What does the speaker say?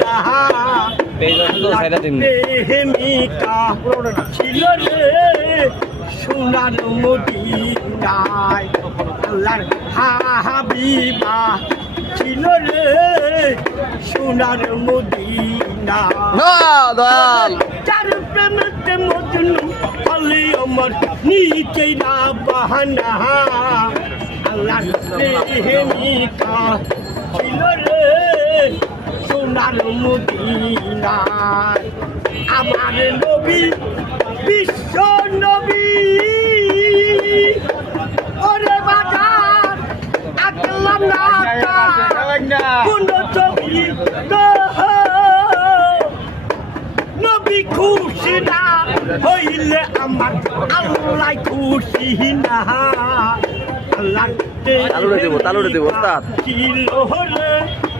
না। প্রেমিকা ছিল রে সোনার মদিনায় আল্লাহর হাবিবা। ছিল রে সোনার মদিনা। দয়াল। চার প্রেমেতে মজনু খালি আমার নিচে না বাহানা। আল্লাহ প্রেমিকা ছিল রে সোনার মদিনা আমার নবী বিশ্ব নবী। ওরে বাজার আকলাম না কোন ছবি নবী খুশি না হইলে আমার আল্লাহ খুশি না। আল্লাহ তালুরে দেবো, তালুরে দেবো, ওস্তাদ।